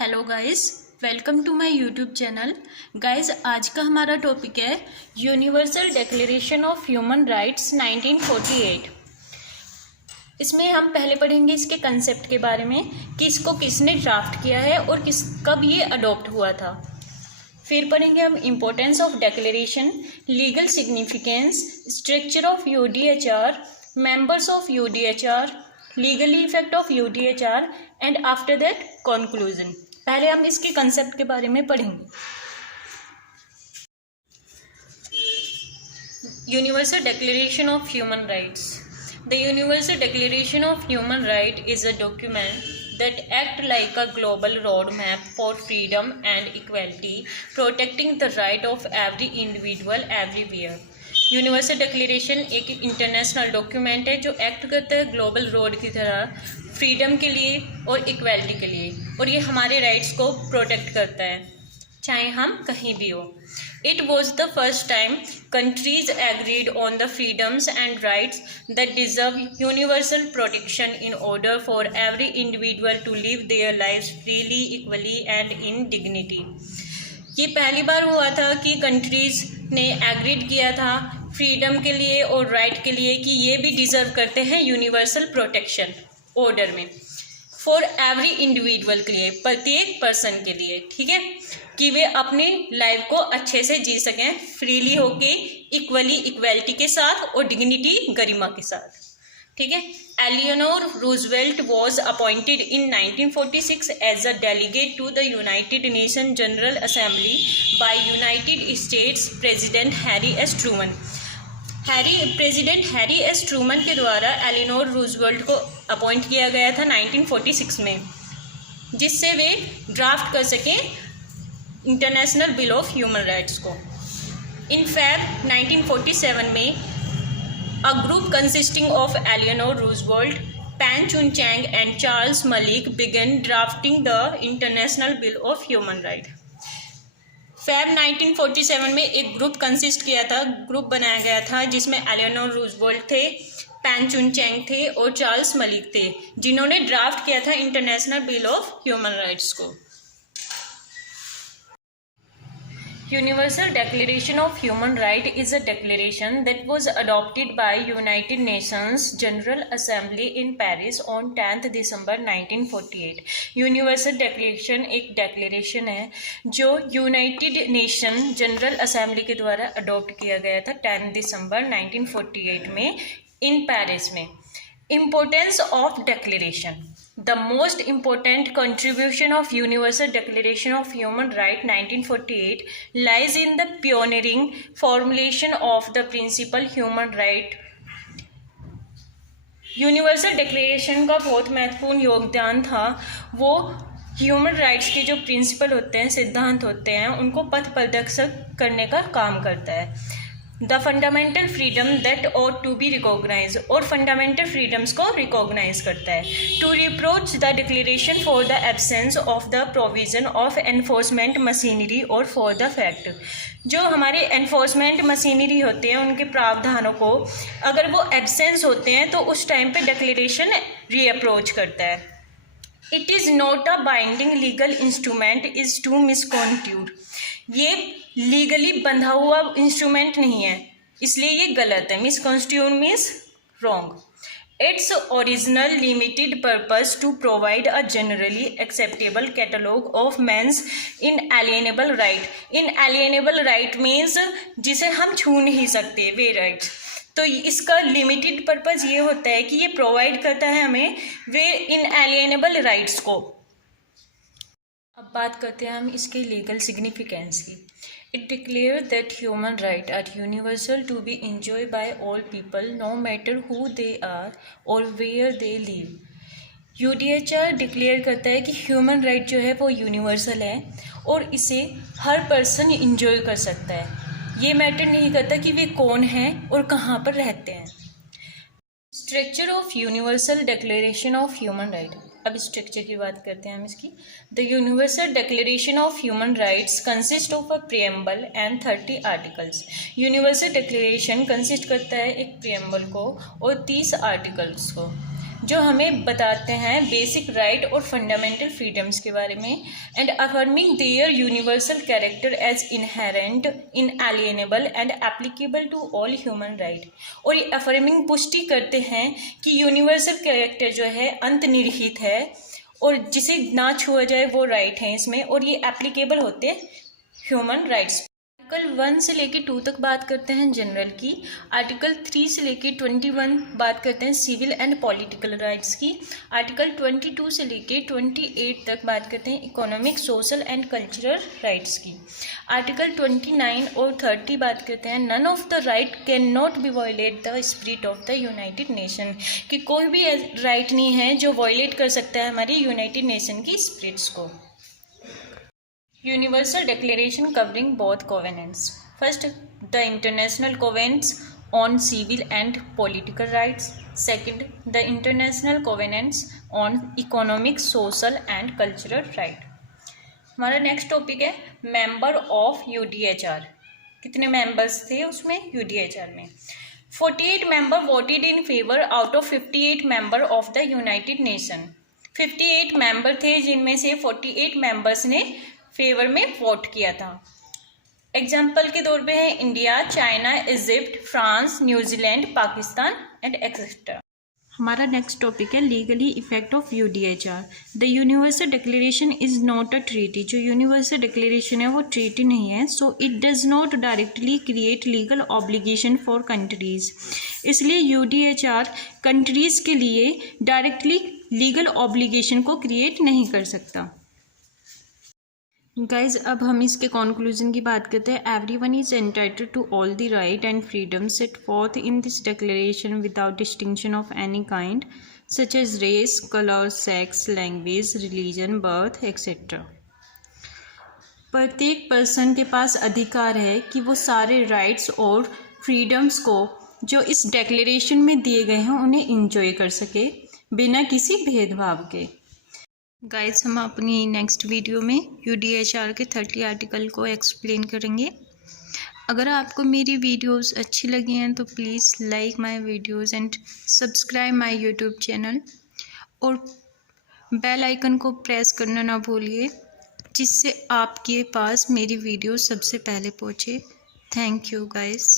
Hello guys, welcome to my YouTube channel. Guys, आज का हमारा टॉपिक है universal declaration of human rights 1948। इसमें हम पहले पढ़ेंगे इसके कंसेप्ट के बारे में कि इसको किसने ड्राफ्ट किया है और कब ये अडॉप्ट हुआ था। फिर पढ़ेंगे हम importance of declaration, legal significance, structure of UDHR, members of UDHR, legally effect of UDHR and after that conclusion. पहले हम इसके कंसेप्ट के बारे में पढ़ेंगे। Universal declaration of human rights. The universal declaration of human right is a document that act like a global roadmap for freedom and equality, protecting the right of every individual everywhere. Universal declaration एक international document है जो act करता है global road की तरह freedom के लिए और इक्वालिटी के लिए, और ये हमारे राइट्स को प्रोटेक्ट करता है चाहे हम कहीं भी हो। It was the first time countries agreed on the freedoms and rights that deserve universal protection in order for every individual to live their lives freely, equally and in dignity. ये पहली बार हुआ था कि कंट्रीज ने agreed किया था freedom के लिए और राइट के लिए कि ये भी डिजर्व करते हैं यूनिवर्सल प्रोटेक्शन ऑर्डर में, फॉर एवरी इंडिविजुअल के लिए, प्रत्येक पर्सन के लिए, ठीक है, कि वे अपनी लाइफ को अच्छे से जी सकें फ्रीली होके, इक्वली इक्वालिटी के साथ और डिग्निटी गरिमा के साथ, ठीक है। Eleanor Roosevelt was appointed in 1946 as a delegate to the United Nation General Assembly by United States president Harry S Truman. President Harry S Truman के द्वारा एलियोनोर रूजवेल्ट को अपॉइंट किया गया था 1946 में, जिससे वे ड्राफ्ट कर सकें international bill of human rights को। इन फैब 1947 में a group consisting of Eleanor Roosevelt, Peng Chun Chang and Charles Malik began drafting the international bill of human right. Feb 1947 में एक ग्रुप कंसिस्ट किया था, group बनाया गया था जिसमें एलियोनोर रूजवेल्ट थे, पैन चुन चैंग थे और चार्ल्स मलिक थे, जिन्होंने ड्राफ्ट किया था international bill of human rights को। Universal Declaration of Human Rights is a declaration that was adopted by United Nations General Assembly in Paris on 10th December 1948. Universal Declaration एक declaration है जो United Nation General Assembly के द्वारा adopt किया गया था 10 दिसंबर 1948 में इन पेरिस में। Importance of Declaration. The most important contribution of Universal Declaration of Human Rights 1948 lies in the pioneering formulation of the principle human right. Universal declaration का बहुत महत्वपूर्ण योगदान था, वो ह्यूमन राइट्स के जो प्रिंसिपल होते हैं, सिद्धांत होते हैं, उनको पथ प्रदर्शित करने का काम करता है। The fundamental freedom that ought to be recognise, और फंडामेंटल फ्रीडम्स को रिकॉग्नाइज करता है। To reproach the declaration for the absence of the provision of enforcement machinery और फॉर द फैक्ट, जो हमारे एनफोर्समेंट मशीनरी होते हैं उनके प्रावधानों को अगर वो एब्सेंस होते हैं तो उस टाइम पे डिक्लेरेशन रीअप्रोच करता है। It is not a binding legal instrument is to misconstrued, ये लीगली बंधा हुआ इंस्ट्रूमेंट नहीं है, इसलिए ये गलत है। Misconstitute means wrong. It's original limited purpose to provide a generally acceptable catalogue of man's inalienable right. Inalienable right means जिसे हम छू नहीं सकते, वे राइट्स। तो इसका लिमिटेड पर्पस ये होता है कि ये प्रोवाइड करता है हमें वे इनएलिएनेबल राइट्स को। अब बात करते हैं हम इसके लीगल सिग्निफिकेंस की। It declare that human right are universal to be enjoy by all people no matter who they are और where they live. UDHR declare करता है कि ह्यूमन राइट जो है वो यूनिवर्सल है और इसे हर पर्सन इंजॉय कर सकता है, ये मैटर नहीं करता कि वे कौन हैं और कहाँ पर रहते हैं। Structure of universal declaration of human right. अब स्ट्रक्चर की बात करते हैं हम इसकी। The universal declaration of human rights consist of a preamble and 30 articles. Universal declaration consist करता है एक प्रियम्बल को और 30 आर्टिकल्स को। जो हमें बताते हैं बेसिक राइट और फंडामेंटल फ्रीडम्स के बारे में, and affirming their universal character as inherent, inalienable and applicable to all human right. और ये अफर्मिंग पुष्टि करते हैं कि यूनिवर्सल कैरेक्टर जो है अंतर्निहित है और जिसे ना छुआ जाए वो राइट है इसमें, और ये एप्लीकेबल होते हैं ह्यूमन राइट्स। आर्टिकल 1 से लेके 2 तक बात करते हैं जनरल की। आर्टिकल 3 से लेके 21 बात करते हैं सिविल एंड पॉलिटिकल राइट्स की। आर्टिकल 22 से लेके 28 तक बात करते हैं economic, social and cultural rights की। आर्टिकल 29 और 30 बात करते हैं none of the right can not be violate the spirit of the United Nation, कि कोई भी राइट नहीं है जो वायलेट कर सकता है हमारी यूनाइटेड नेशन की स्पिरिट्स को। Universal Declaration covering both covenants. First, the International Covenants on Civil and Political Rights. Second, the International Covenants on Economic, Social and Cultural Right. हमारा नेक्स्ट टॉपिक है मेंबर ऑफ UDHR। कितने members थे उसमें UDHR में? 48 member voted in favour out of 58 member of the United nation. 58 member थे जिनमें से 48 members ने फेवर में वोट किया था। एग्जाम्पल के तौर पे है India, China, Egypt, France, New Zealand, Pakistan and etcetera. हमारा नेक्स्ट टॉपिक है legally effect of UDHR। The universal declaration is not a treaty. जो यूनिवर्सल डिक्लेरेशन है वो ट्रीटी नहीं है, so it does not directly create legal obligation for countries. इसलिए UDHR countries के लिए डायरेक्टली लीगल ऑब्लिगेशन को क्रिएट नहीं कर सकता। गाइज, अब हम इसके कॉन्क्लूजन की बात करते हैं। Everyone is entitled to all the right and freedom set forth in this declaration without distinction of any kind such as race, colour, sex, language, religion, birth etcetera. प्रत्येक पर्सन के पास अधिकार है कि वो सारे राइट्स और फ्रीडम्स को जो इस डिक्लेरेशन में दिए गए हैं उन्हें इंजॉय कर सके बिना किसी भेदभाव के। गाइस, हम अपनी नेक्स्ट वीडियो में UDHR के 30 आर्टिकल को एक्सप्लेन करेंगे। अगर आपको मेरी वीडियोस अच्छी लगी हैं तो please like my videos and subscribe my YouTube channel, और बेल आइकन को प्रेस करना ना भूलिए जिससे आपके पास मेरी वीडियो सबसे पहले पहुँचे। Thank you guys.